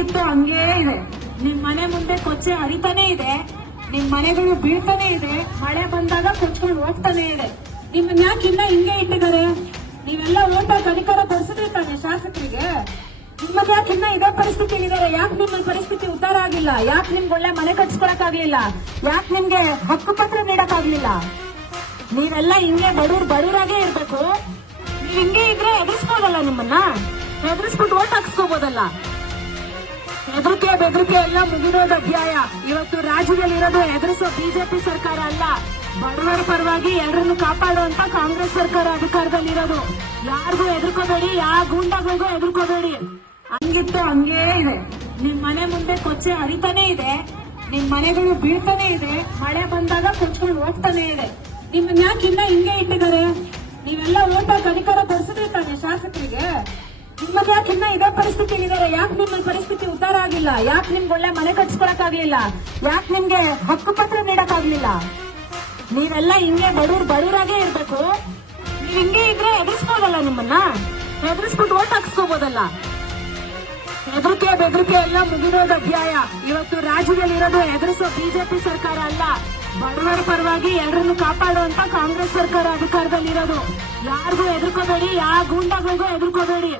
ಹಂಗಿತ್ತು ಹಂಗೇ ಇದೆ. ನಿಮ್ ಮನೆ ಮುಂದೆ ಕೊಚ್ಚೆ ಹರಿತಾನೆ ಇದೆ. ನಿಮ್ ಮನೆಗಳು ಬೀಳ್ತಾನೆ ಇದೆ. ಮಳೆ ಬಂದಾಗ ಕೊಚ್ಕೊಂಡು ಹೋಗ್ತಾನೆ ಇದೆ. ನಿಮ್ಮನ್ನ ಯಾಕೆ ಇನ್ನ ಹಿಂಗೆ ಇಟ್ಟಿದ್ದಾರೆ? ನೀವೆಲ್ಲ ಕನಿಕರ ಪಡಿಸಿದ್ರೆ ತಾನೆ ಶಾಸಕರಿಗೆ. ನಿಮ್ಮ ಯಾಕೆ ಇನ್ನ ಇದೇ ಪರಿಸ್ಥಿತಿ ಇದ್ದಾರೆ ಯಾಕೆ ನಿಮ್ಮ ಪರಿಸ್ಥಿತಿ ಉದ್ಧಾರ ಆಗಿಲ್ಲ? ಯಾಕೆ ನಿಮ್ಗೆ ಒಳ್ಳೆ ಮನೆ ಕಟ್ಸ್ಕೊಳಕ್ ಆಗ್ಲಿಲ್ಲ? ಯಾಕೆ ನಿಮ್ಗೆ ಹಕ್ಕು ಪತ್ರ ನೀಡಕ್ ಆಗ್ಲಿಲ್ಲ? ನೀವೆಲ್ಲ ಹಿಂಗೆ ಬಡವ್ರು ಬಡೂರಾಗೆ ಇರ್ಬೇಕು. ನೀವ್ ಹಿಂಗೆ ಇದ್ರೆ ಎದುರಿಸ್ಬೋದಲ್ಲ ನಿಮ್ಮನ್ನ? ಎದುರಿಸ್ಬಿಟ್ಟು ಓಟ್ ಹಾಕ್ಸ್ಕೋಬೋದಲ್ಲ? ಹೆದರಿಕೆ, ಬೆದರಿಕೆ ಎಲ್ಲ ಮುಗಿರೋದು ಅಧ್ಯಾಯ. ಇವತ್ತು ರಾಜ್ಯದಲ್ಲಿ ಇರೋದು ಎದುರಿಸೋ ಬಿಜೆಪಿ ಸರ್ಕಾರ ಅಲ್ಲ. ಬಡವರ ಪರವಾಗಿ ಎಲ್ಲರನ್ನು ಕಾಪಾಡುವಂತ ಕಾಂಗ್ರೆಸ್ ಸರ್ಕಾರ ಅಧಿಕಾರದಲ್ಲಿರೋದು ಯಾರಿಗೂ ಎದುರ್ಕೋಬೇಡಿ ಯಾವ ಗೂಂಡಾಗಳಿಗೂ ಎದುರ್ಕೋಬೇಡಿ ಹಂಗಿತ್ತು, ಹಂಗೇ ಇದೆ. ನಿಮ್ ಮನೆ ಮುಂದೆ ಕೊಚ್ಚೆ ಹರಿತಾನೆ ಇದೆ. ನಿಮ್ ಮನೆಗಳು ಬೀಳ್ತಾನೆ ಇದೆ. ಮಳೆ ಬಂದಾಗ ಕೊಚ್ಕೊಂಡು ಹೋಗ್ತಾನೆ ಇದೆ. ನಿಮ್ಮನ್ನ ಯಾಕೆ ಇನ್ನ ಹಿಂಗೆ ಇಟ್ಟಿದ್ದಾರೆ? ನೀವೆಲ್ಲ ಓಟ ಕನಿಕರ ಯಾಕೆ ಇನ್ನ ಇದೇ ಪರಿಸ್ಥಿತಿ ಇದಾರೆ ಯಾಕೆ ನಿಮ್ಮ ಪರಿಸ್ಥಿತಿ ಉದ್ಧಾರ ಆಗಿಲ್ಲ? ಯಾಕೆ ನಿಮ್ಗೆ ಒಳ್ಳೆ ಮನೆ ಕಟ್ಸ್ಕೊಳಕ್ ಆಗ್ಲಿಲ್ಲ ಯಾಕೆ ನಿಮ್ಗೆ ಹಕ್ಕು ಪತ್ರ ನೀಡಕ್ ಆಗ್ಲಿಲ್ಲ ನೀವೆಲ್ಲ ಹಿಂಗೆ ಬಡವ್ರು ಬಡವರಾಗೇ ಇರ್ಬೇಕು. ನೀವ್ ಹಿಂಗೆ ಇದ್ರೆ ಎದುರಿಸ್ಬೋದಲ್ಲ ನಿಮ್ಮನ್ನ? ಎದುರಿಸ್ಬಿಟ್ಟು ಓಟ್ ಹಾಕ್ಸ್ಕೋಬೋದಲ್ಲ? ಹೆದರಿಕೆ, ಬೆದರಿಕೆ ಎಲ್ಲ ಮುಗಿರೋದು ಅಧ್ಯಾಯ. ಇವತ್ತು ರಾಜ್ಯದಲ್ಲಿ ಇರೋದು ಎದುರಿಸೋ ಬಿಜೆಪಿ ಸರ್ಕಾರ ಅಲ್ಲ. ಬಡವರ ಪರವಾಗಿ ಎಲ್ಲರನ್ನು ಕಾಪಾಡುವಂತ ಕಾಂಗ್ರೆಸ್ ಸರ್ಕಾರ ಅಧಿಕಾರದಲ್ಲಿ ಇರೋದು ಯಾರಿಗೂ ಎದುರ್ಕೋಬೇಡಿ ಯಾವ ಗೂಂಡಾಗಳಿಗೂ ಎದುರ್ಕೋಬೇಡಿ